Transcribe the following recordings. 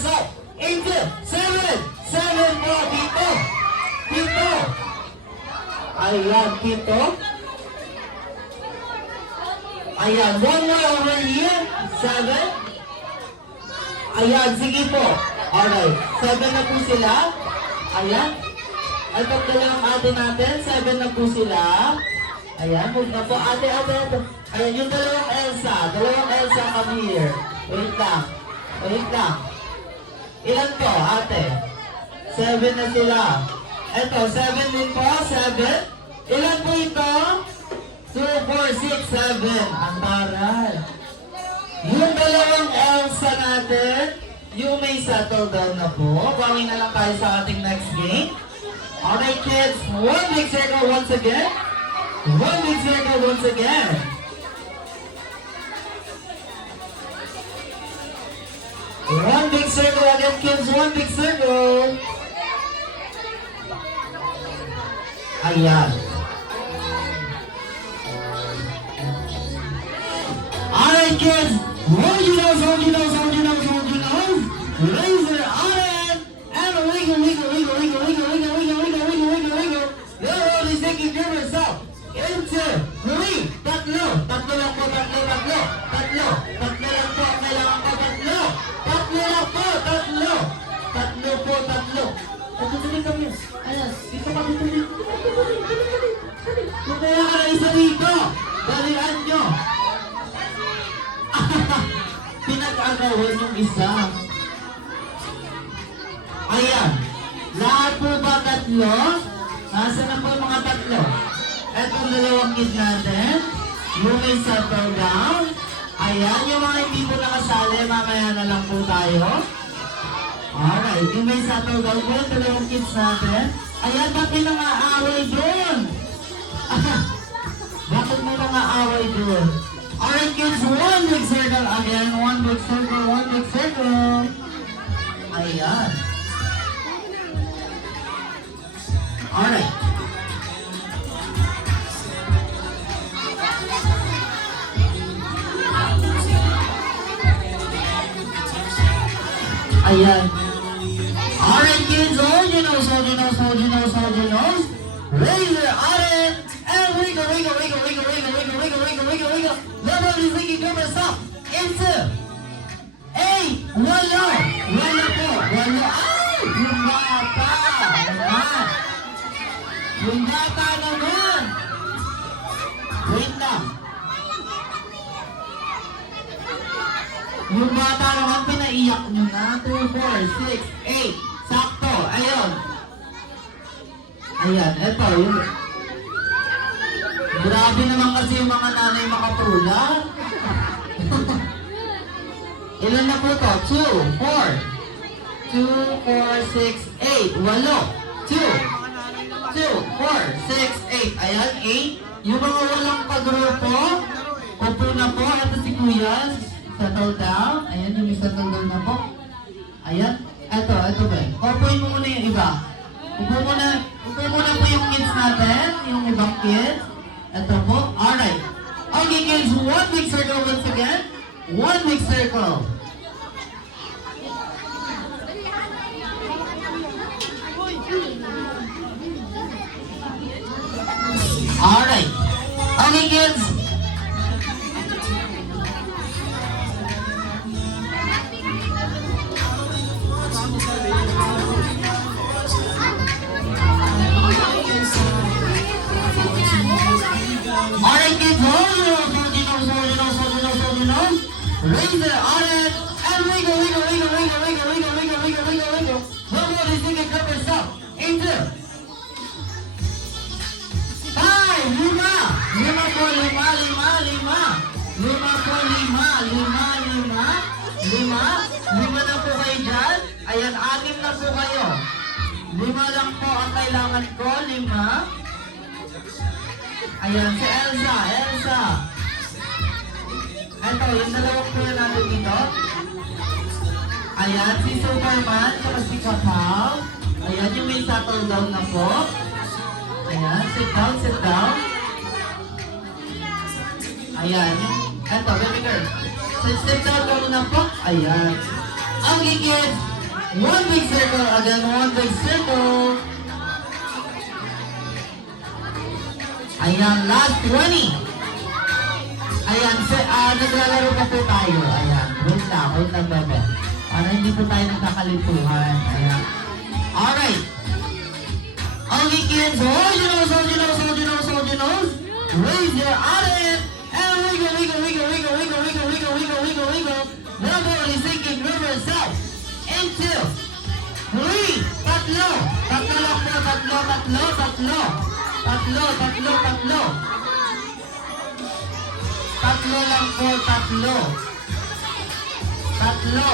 numbers up. 8, 7. 7 po dito. Dito. Ayan, dito. Ayan, one more over here. 7. Ayan, sige po. Alright, 7 na po sila. Ayan. Ito dalawang ate natin. 7 na po sila. Ayan, move na po. Ate. Ayan, yung dalawang Elsa. Dalawang Elsa, come here. Wait lang. Ilan po, ate? 7 na sila. Ito, 7 din po. 7. Ilan po ito? 2, 4, 6, 7. Ang taral. Yung dalawang Elsa natin, yung may settle down na po. Bawin na lang tayo sa ating next game. Alright kids, one big circle once again. One big circle once again. One big circle again kids, one big circle. Ayan. Alright kids, hold your nose. Raise your arm and wiggle. The road is taking care of itself. Into 3. Tatlo lang po. Tatlo lang po. Kailangan ko tatlo. Tatlo. Tutuloy kami. Ayan, dito ka. Kung kaya ka na isa dito, dalian nyo. Pinag-agawan yung isa. Ayan. Lahat po ba tatlo? Nasaan na po yung mga tatlo? Etong dalawang kid natin. Yung may settle down. Ayan. Yung mga hindi po nakasali, mamaya na lang po tayo. Alright. Yung may settle down po yung dalawang kids natin. Ayan. Bakit nangaaway dun? Bakit may nangaaway dun? Alright kids, one big circle again. One big circle. Ayan. Alright. Ayan. Alright kids, hold your nose. Raise your arm and wiggle. Nobody thinking of yourself. Into 8. Wala po. Ay! Yung bata naman. Wait lang. Yung bata naman, pinaiyak nyo na. 2, 4, 6, 8. Sakto. Ayun. Eto. Grabe naman kasi yung mga nanay makatulad. Ilan na po to? 2, 4, 6, 8. 8. 2, 4, 6, 8. Ayan, 8. Yung mga walang kagrupo, upo na po. Ito si Kuya. Settle down. Ayan, yung settle down na po. Ayan. Ito ba. Upuin mo muna yung iba. Upo muna po yung kids natin. Yung ibang kids. Ito po. Alright. Okay kids, one big circle once again. One big circle. Alright. Okay kids. Alright kids, hold your nose. Raise your arm and wiggle. Nobody thinking of yourself. Into 5. Lima po. Lima na po kayo dyan. Ayan, 6 na po kayo. 5 lang po ang kailangan ko. 5. Ayan, si Elsa. Ito, yung dalawang kuya natin dito. Ayan, si Superman, saka si Kakao. Ayan, yung may settle down na po. Ayan, sit down. Ayan, eto, baby girl. Sit down na po. Ayan. Okay, kids. One big circle. Again, one big circle. Ayan, last 20. Ayan, naglalaro pa po tayo. Ayan, wait lang, bebe. Para hindi po tayo nagkakalituhan. Ayan. Alright. Okay, kids, hold your nose, hold your nose, hold your nose, hold your nose. Raise your arm and wiggle, wiggle, wiggle, wiggle, wiggle, wiggle, wiggle, wiggle, wiggle, wiggle. Now body sinking, reverse into 3, tatlo. Tatlo lang po, tatlo. Tatlo lang po, tatlo. Tatlo.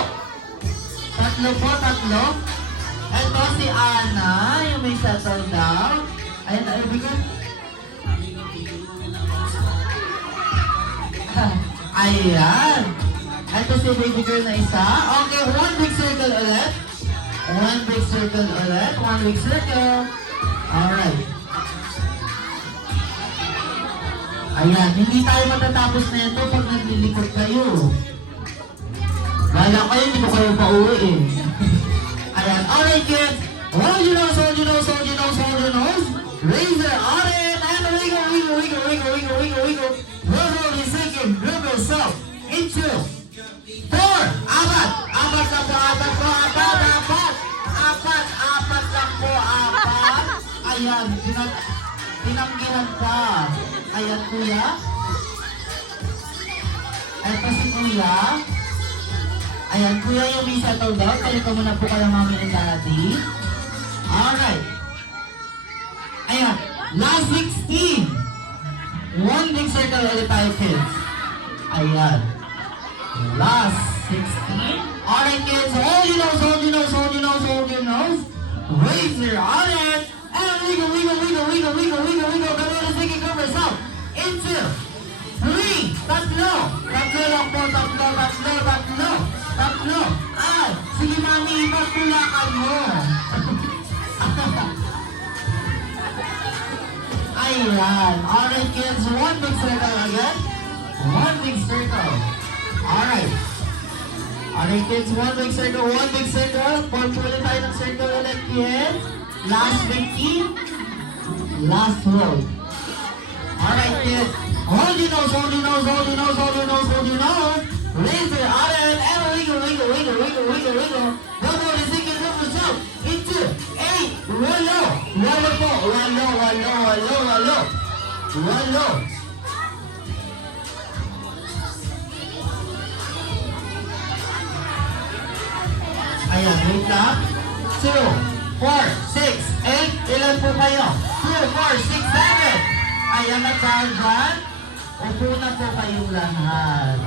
Ito si Ana, yung may settle down. Ayan, bigot. Ayan. Ito si baby girl na isa. Okay, one big circle ulit. One big circle. Alright. Ayan, hindi tayo matatapos na ito pag naglilikot kayo. Wala kayo, hindi ko kayo pauwi eh. Ayan, alright kids. Hold your nose. Raise your arm and wiggle. Roll is sinking, grab yourself into 4. Apat lang po. Ayan, tinanggihan ka. Ayan, kuya. Eto si kuya. Ayan, kuya yung may settle down. Kalito mo na po kaya mami and daddy. Alright. Ayan, last 16. One big circle ulit tayo, kids. Ayan. Last 16. Alright, kids. Hold your nose. Raise your arm and wiggle. Come on, let's take it over yourself. Into 3. Tatlo lang po. Tatlo. Sige, mami. Patulakan mo. Ayan. Alright, kids. One big circle again. One big circle. Alright, kids. One big circle. Form ulit tayo ng circle ulit, kids. Last 15. Last row. Alright, kids. Hold your nose. Raise your arm and wiggle. Double is sinking from yourself into 8. Wallo po. Wallo. Ayan, wait lang. 2, 4, 6, 8. Ilan po kayo? 2, 4, 6, 7. Ayan na dahil dyan. Upo na po kayong lahat.